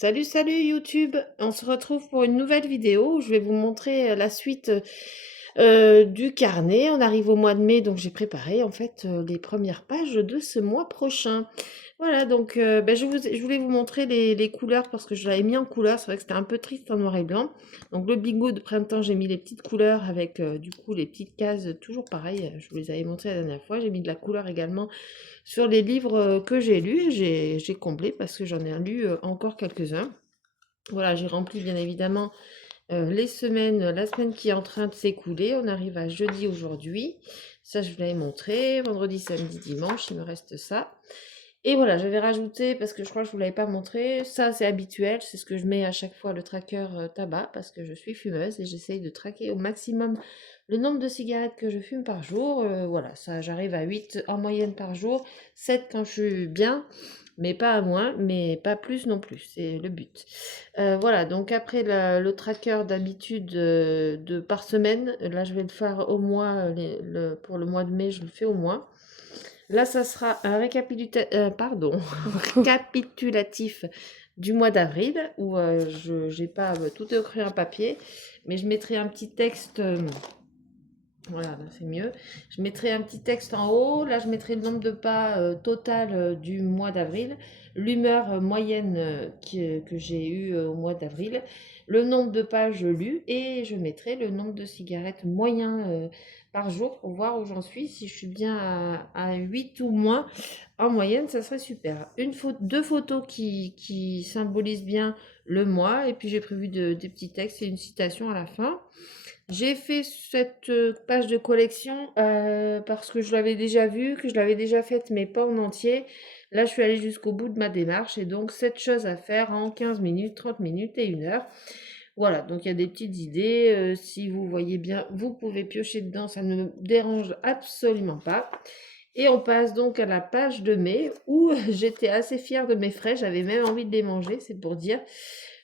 Salut, salut YouTube! On se retrouve pour une nouvelle vidéo où je vais vous montrer la suite du carnet. On arrive au mois de mai, donc j'ai préparé en fait les premières pages de ce mois prochain. Voilà, donc je voulais vous montrer les couleurs parce que je l'avais mis en couleur. C'est vrai que c'était un peu triste en noir et blanc. Donc le bigot de printemps, j'ai mis les petites couleurs avec du coup les petites cases, toujours pareil. Je vous les avais montrées la dernière fois. J'ai mis de la couleur également sur les livres que j'ai lus. J'ai comblé parce que j'en ai lu encore quelques-uns. Voilà, j'ai rempli bien évidemment les semaines, la semaine qui est en train de s'écouler. On arrive à jeudi aujourd'hui. Ça, je vous l'avais montré. Vendredi, samedi, dimanche, il me reste ça. Et voilà, j'avais rajouté, parce que je crois que je ne vous l'avais pas montré, ça c'est habituel, c'est ce que je mets à chaque fois, le tracker tabac, parce que je suis fumeuse et j'essaye de traquer au maximum le nombre de cigarettes que je fume par jour. Voilà, ça j'arrive à 8 en moyenne par jour, 7 quand je suis bien, mais pas à moins, mais pas plus non plus, c'est le but. Voilà, donc après le tracker d'habitude de par semaine, là je vais le faire au mois, pour le mois de mai, je le fais au mois. Là, ça sera un récapitulatif du mois d'avril, où je n'ai pas tout écrit en papier, mais je mettrai un petit texte. Voilà, là, c'est mieux. Je mettrai un petit texte en haut. Là, je mettrai le nombre de pas total du mois d'avril, l'humeur moyenne que j'ai eue au mois d'avril, le nombre de pages lues et je mettrai le nombre de cigarettes moyen par jour pour voir où j'en suis. Si je suis bien à 8 ou moins en moyenne, ça serait super. Deux photos qui symbolisent bien le mois et puis j'ai prévu des petits textes et une citation à la fin. J'ai fait cette page de collection parce que je l'avais déjà vue, que je l'avais déjà faite, mais pas en entier. Là, je suis allée jusqu'au bout de ma démarche et donc 7 choses à faire en 15 minutes, 30 minutes et 1 heure. Voilà, donc il y a des petites idées. Si vous voyez bien, vous pouvez piocher dedans, ça ne me dérange absolument pas. Et on passe donc à la page de mai où j'étais assez fière de mes frais, j'avais même envie de les manger, c'est pour dire.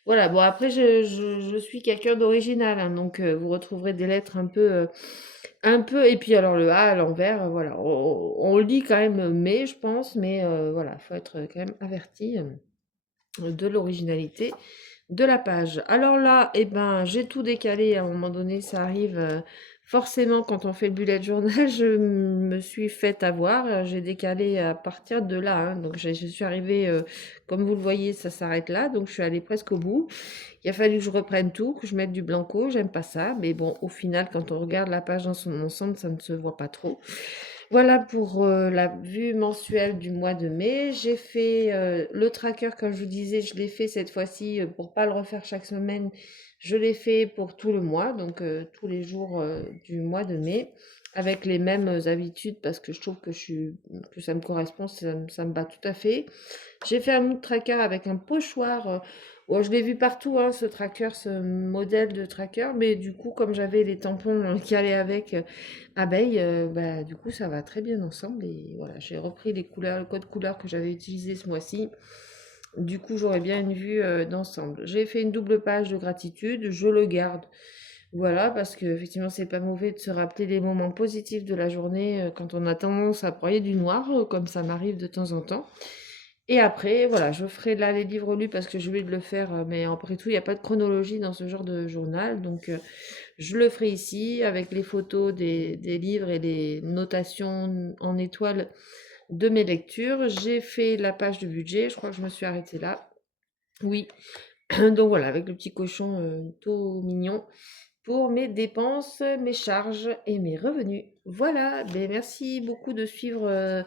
Voilà, bon après je suis quelqu'un d'original, hein, donc vous retrouverez des lettres un peu, et puis alors le A à l'envers, voilà, on lit quand même mais je pense, mais voilà, faut être quand même averti de l'originalité de la page. Alors là, eh ben, j'ai tout décalé, à un moment donné, ça arrive forcément quand on fait le bullet journal, je me suis fait avoir, j'ai décalé à partir de là, hein, donc je suis arrivée, comme vous le voyez, ça s'arrête là, donc je suis allée presque au bout. Il a fallu que je reprenne tout, que je mette du blanco, j'aime pas ça, mais bon, au final, quand on regarde la page dans son ensemble, ça ne se voit pas trop. Voilà pour la vue mensuelle du mois de mai. J'ai fait le tracker, comme je vous disais, je l'ai fait cette fois-ci pour pas le refaire chaque semaine. Je l'ai fait pour tout le mois, donc tous les jours du mois de mai, avec les mêmes habitudes parce que je trouve que ça me correspond, ça me va tout à fait. J'ai fait un mood tracker avec un pochoir. Bon, je l'ai vu partout, hein, ce tracker, ce modèle de tracker, mais du coup, comme j'avais les tampons qui allaient avec abeilles, bah, du coup, ça va très bien ensemble. Et voilà, j'ai repris les couleurs, le code couleur que j'avais utilisé ce mois-ci. Du coup, j'aurai bien une vue d'ensemble. J'ai fait une double page de gratitude, je le garde. Voilà, parce que effectivement, c'est pas mauvais de se rappeler les moments positifs de la journée quand on a tendance à broyer du noir, comme ça m'arrive de temps en temps. Et après, voilà, je ferai là les livres lus parce que j'ai oublié de le faire, mais après tout, il n'y a pas de chronologie dans ce genre de journal, donc je le ferai ici avec les photos des livres et les notations en étoiles de mes lectures. J'ai fait la page de budget, je crois que je me suis arrêtée là. Oui, donc voilà, avec le petit cochon tout mignon pour mes dépenses, mes charges et mes revenus. Voilà, ben merci beaucoup de suivre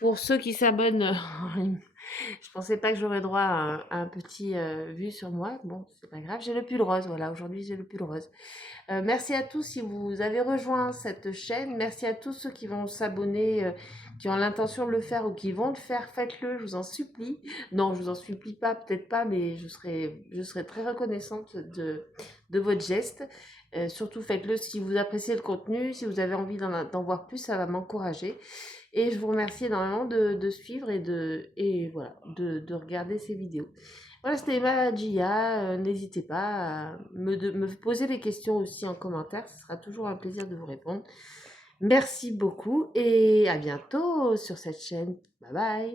pour ceux qui s'abonnent. Je pensais pas que j'aurais droit à un petit vue sur moi. Bon, c'est pas grave, j'ai le pull rose. Voilà, aujourd'hui j'ai le pull rose. Merci à tous si vous avez rejoint cette chaîne. Merci à tous ceux qui vont s'abonner, qui ont l'intention de le faire ou qui vont le faire. Faites-le, je vous en supplie. Non, je vous en supplie pas, peut-être pas, mais je serai très reconnaissante de votre geste. Surtout faites-le si vous appréciez le contenu, si vous avez envie d'en voir plus, ça va m'encourager. Et je vous remercie énormément de suivre et voilà, de regarder ces vidéos. Voilà, c'était Emma Gia. N'hésitez pas à me poser des questions aussi en commentaire. Ce sera toujours un plaisir de vous répondre. Merci beaucoup et à bientôt sur cette chaîne. Bye bye.